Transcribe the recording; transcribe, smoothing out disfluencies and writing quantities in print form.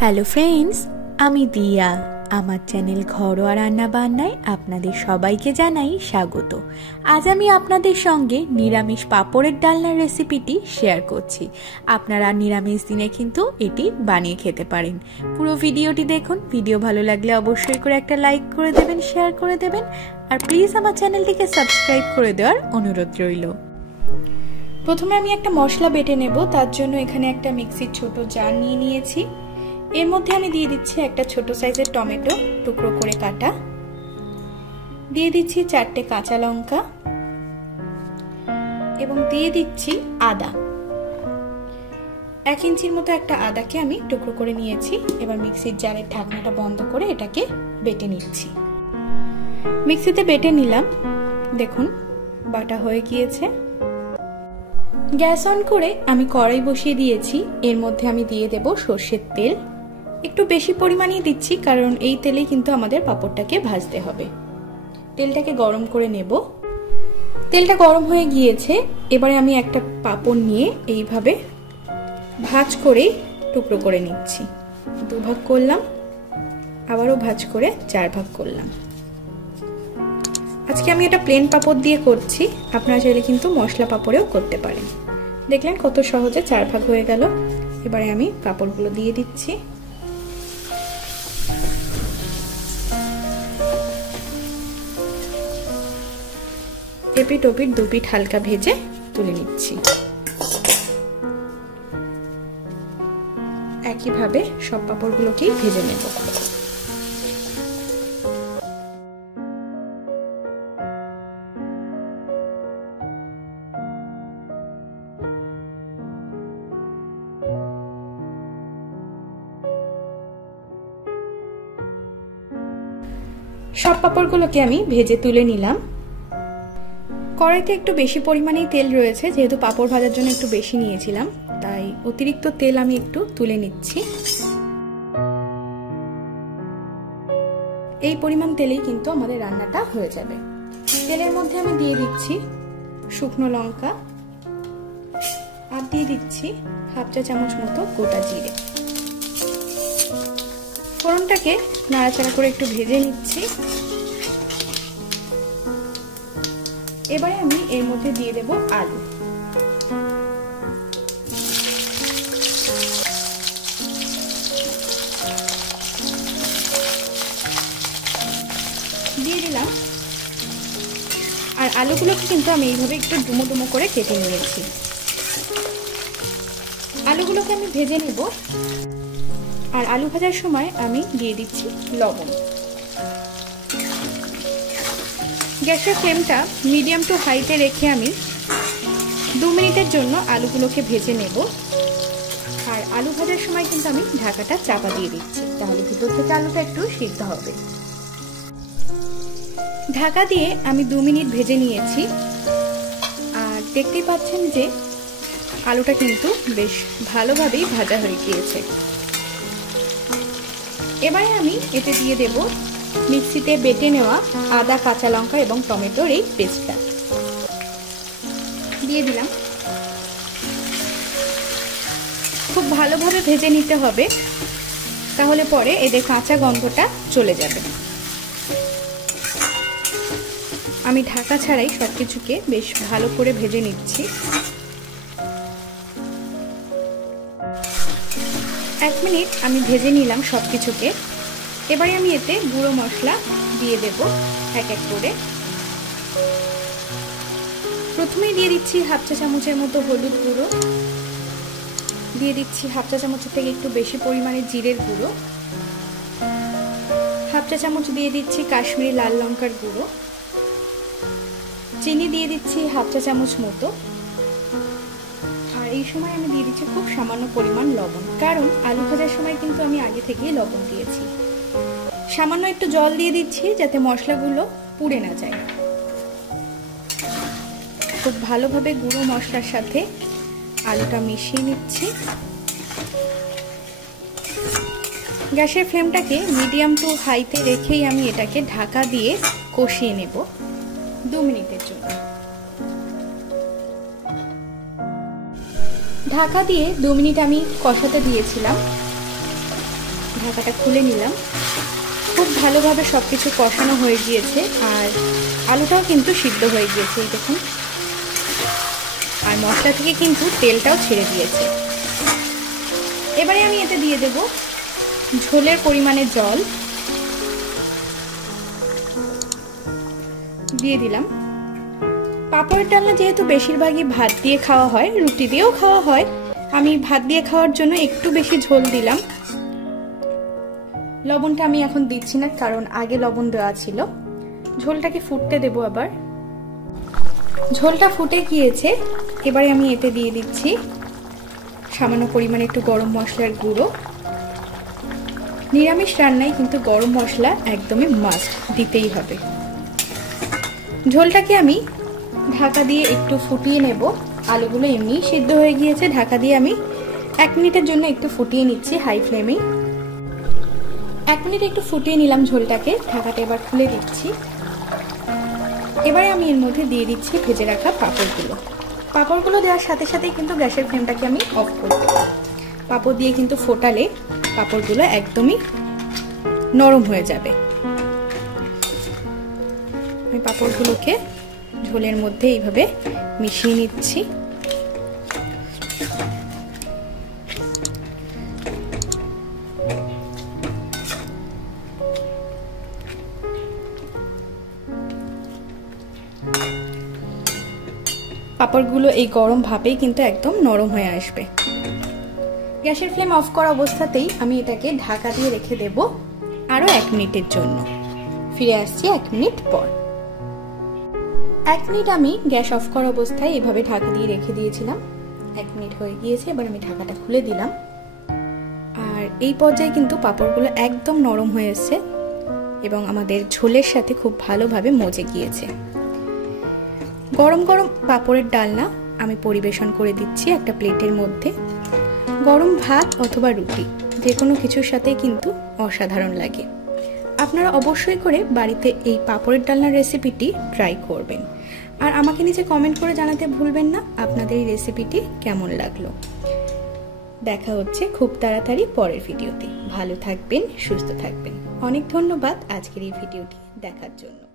Hello friends, আমি দিয়া। আমার চ্যানেল ঘরোয়া রান্না বান্নায় আপনাদের সবাইকে জানাই স্বাগত। আজ আমি আপনাদের সঙ্গে নিরামিষ পাঁপড়ের ডালনার রেসিপিটি শেয়ার করছি। আপনারা নিরামিষ দিনে কিন্তু এটি বানিয়ে খেতে পারেন। পুরো ভিডিওটি দেখুন। ভিডিও ভালো লাগলে অবশ্যই করে একটা লাইক করে দেবেন, শেয়ার করে দেবেন, আর প্লিজ আমার চ্যানেলটিকে সাবস্ক্রাইব করে দেওয়ার অনুরোধ রইল। প্রথমে আমি একটা মশলা বেটে নেব। তার জন্য এখানে একটা মিক্সির ছোট জার নিয়ে নিয়েছি। এর মধ্যে আমি দিয়ে দিচ্ছি একটা ছোট সাইজের টমেটো টুকরো করে কাটা, দিয়ে দিচ্ছি 4টে কাঁচা লঙ্কা এবং দিয়ে দিচ্ছি আদা। 1 ইঞ্চির মতো একটা আদাকে আমি টুকরো করে নিয়েছি। এবার মিক্সির জারের ঢাকনাটা বন্ধ করে এটাকে বেটে নিচ্ছি। মিক্সিতে বেটে নিলাম, দেখুন বাটা হয়ে গিয়েছে। গ্যাস অন করে আমি কড়াই বসিয়ে দিয়েছি। এর মধ্যে আমি দিয়ে দেব সর্ষের তেল। একটু বেশি পরিমাণেই দিচ্ছি, কারণ এই তেলেই কিন্তু আমাদের পাঁপড়টাকে ভাজতে হবে। তেলটাকে গরম করে নেব। তেলটা গরম হয়ে গিয়েছে। এবারে আমি একটা পাঁপড় নিয়ে এইভাবে ভাঁজ করে টুকরো করে নিচ্ছি। 2 ভাগ করলাম, আবারও ভাঁজ করে 4 ভাগ করলাম। আজকে আমি এটা প্লেন পাঁপড় দিয়ে করছি, আপনারা চাইলে কিন্তু মশলা পাঁপড়েও করতে পারেন। দেখলেন কত সহজে 4 ভাগ হয়ে গেল। এবারে আমি পাঁপড়গুলো দিয়ে দিচ্ছি। এপিট ওপিট 2 পিঠ হালকা ভেজে তুলে নিচ্ছি। একইভাবে সব পাঁপড়গুলোকেই ভেজে নেব। সব পাঁপড়গুলোকে আমি ভেজে তুলে নিলাম। কড়াইতে একটু বেশি পরিমাণেই তেল রয়েছে, যেহেতু পাঁপড় ভাজার জন্য একটু বেশি নিয়েছিলাম, তাই অতিরিক্ত তেল আমি একটু তুলে নিচ্ছি। এই পরিমাণ তেলেই কিন্তু আমাদের রান্নাটা হয়ে যাবে। তেলের মধ্যে আমি দিয়ে দিচ্ছি শুকনো লঙ্কা আর দিয়ে দিচ্ছি 1/2 চা চামচ মতো গোটা জিরে। ফোড়নটাকে নাড়াচাড়া করে একটু ভেজে নিচ্ছি। এবারে আমি এর মধ্যে দিয়ে দেব আলু। দিয়ে দিলাম। আর আলুগুলোকে কিন্তু আমি এইভাবে একটু ডুমো ডুমো করে কেটে নিয়েছি। আলুগুলোকে আমি ভেজে নেব। আর আলু ভাজার সময় আমি দিয়ে দিচ্ছি লবণ। গ্যাসের ফ্লেমটা মিডিয়াম টু হাইতে রেখে আমি 2 মিনিটের জন্য আলুগুলোকে ভেজে নেব। আর আলু ভাজার সময় কিন্তু আমি ঢাকাটা চাপা দিয়ে দিচ্ছি, তাহলে ভিতর থেকে আলুটা একটু সিদ্ধ হবে। ঢাকা দিয়ে আমি 2 মিনিট ভেজে নিয়েছি। আর দেখতেই পাচ্ছেন যে আলুটা কিন্তু বেশ ভালোভাবেই ভাজা হয়ে গিয়েছে। এবারে আমি এতে দিয়ে দেব মিক্সিতে বেটে নেওয়া আদা, কাঁচা লঙ্কা এবং টমেটোর এই পেস্টটা দিয়ে দিলাম। খুব ভালোভাবে ভেজে নিতে হবে, তাহলে পরে এদের কাঁচা গন্ধটা চলে যাবে। আমি ঢাকা ছাড়াই সবকিছুকে বেশ ভালো করে ভেজে নিচ্ছি। 1 মিনিট আমি ভেজে নিলাম সবকিছুকে। এবারে আমি এতে গুঁড়ো মশলা দিয়ে দেব এক এক করে। প্রথমেই দিয়ে দিচ্ছি 1/2 চা চামচের মতো হলুদ গুঁড়ো, দিয়ে দিচ্ছি 1/2 চা চামচের থেকে একটু বেশি পরিমাণে জিরের গুঁড়ো, 1/2 চা চামচ দিয়ে দিচ্ছি কাশ্মীরি লাল লঙ্কার গুঁড়ো, চিনি দিয়ে দিচ্ছি 1/2 চা চামচ মতো। আর এই সময় আমি দিয়ে দিচ্ছি খুব সামান্য পরিমাণ লবণ, কারণ আলু ভাজার সময় কিন্তু আমি আগে থেকেই লবণ দিয়েছি। সামান্য একটু জল দিয়ে দিচ্ছি যাতে মশলাগুলো পুড়ে না যায়। খুব ভালোভাবে গুঁড়ো মশলার সাথে আলুটা মিশিয়ে নিচ্ছি। গ্যাসের ফ্লেমটাকে মিডিয়াম টু হাইতে রেখেই আমি এটাকে ঢাকা দিয়ে কষিয়ে নেব 2 মিনিটের জন্য। ঢাকা দিয়ে 2 মিনিট আমি কষাতে দিয়েছিলাম। ঢাকাটা খুলে নিলাম। খুব ভালোভাবে সবকিছু কষানো হয়ে গিয়েছে আর আলুটাও কিন্তু সিদ্ধ হয়ে গিয়েছে, এই দেখুন। আর মশলা থেকে কিন্তু তেলটাও ছেড়ে দিয়েছে। এবারে আমি এতে দিয়ে দেব ঝোলের পরিমাণে জল, দিয়ে দিলাম। পাঁপড়ের ডালনা যেহেতু বেশিরভাগই ভাত দিয়ে খাওয়া হয়, রুটি দিয়েও খাওয়া হয়, আমি ভাত দিয়ে খাওয়ার জন্য একটু বেশি ঝোল দিলাম। লবণটা আমি এখন দিচ্ছি না, কারণ আগে লবণ দেওয়া ছিল। ঝোলটাকে ফুটতে দেব আবার। ঝোলটা ফুটে গিয়েছে, এবারে আমি এতে দিয়ে দিচ্ছি সামান্য পরিমাণে একটু গরম মশলার গুঁড়ো। নিরামিষ রান্নায় কিন্তু গরম মশলা একদমই মাস্ট, দিতেই হবে। ঝোলটাকে আমি ঢাকা দিয়ে একটু ফুটিয়ে নেব। আলুগুলো এমনি সিদ্ধ হয়ে গিয়েছে, ঢাকা দিয়ে আমি 1 মিনিটের জন্য একটু ফুটিয়ে নিচ্ছি হাই ফ্লেমে। 1 মিনিট একটু ফুটিয়ে নিলাম ঝোলটাকে, ঢাকাটা এবার খুলে দিচ্ছি। এবারে আমি এর মধ্যে দিয়ে দিচ্ছি ভেজে রাখা পাঁপড়গুলো। পাঁপড়গুলো দেওয়ার সাথে সাথেই কিন্তু গ্যাসের ফ্লেমটাকে আমি অফ করে দেব। পাঁপড় দিয়ে কিন্তু ফোটালে পাঁপড়গুলো একদমই নরম হয়ে যাবে। আমি পাঁপড়গুলোকে ঝোলের মধ্যে এইভাবে মিশিয়ে নিচ্ছি। পাঁপড়গুলো এই গরম ভাপেই কিন্তু একদম নরম হয়ে আসবে। গ্যাসের ফ্লেম অফ করা অবস্থাতেই আমি এটাকে ঢাকা দিয়ে রেখে দেব আরো 1 মিনিটের জন্য। ফিরে আসছি 1 মিনিট পর। 1 মিনিট আমি গ্যাস অফ করা অবস্থায় এভাবে ঢাকা দিয়ে রেখে দিয়েছিলাম। 1 মিনিট হয়ে গিয়েছে, এবার আমি ঢাকাটা খুলে দিলাম। আর এই পর্যায়ে কিন্তু পাঁপড়গুলো একদম নরম হয়ে এসেছে এবং আমাদের ঝোলের সাথে খুব ভালোভাবে মজে গিয়েছে। গরম গরম পাঁপড়ের ডালনা আমি পরিবেশন করে দিচ্ছি একটা প্লেটের মধ্যে। গরম ভাত অথবা রুটি যে কোনো কিছুর সাথে কিন্তু অসাধারণ লাগে। আপনারা অবশ্যই করে বাড়িতে এই পাঁপড়ের ডালনার রেসিপিটি ট্রাই করবেন। আর আমাকে নিচে কমেন্ট করে জানাতে ভুলবেন না আপনাদের এই রেসিপিটি কেমন লাগলো। দেখা হচ্ছে খুব তাড়াতাড়ি পরের ভিডিওতে। ভালো থাকবেন, সুস্থ থাকবেন। অনেক ধন্যবাদ আজকের এই ভিডিওটি দেখার জন্য।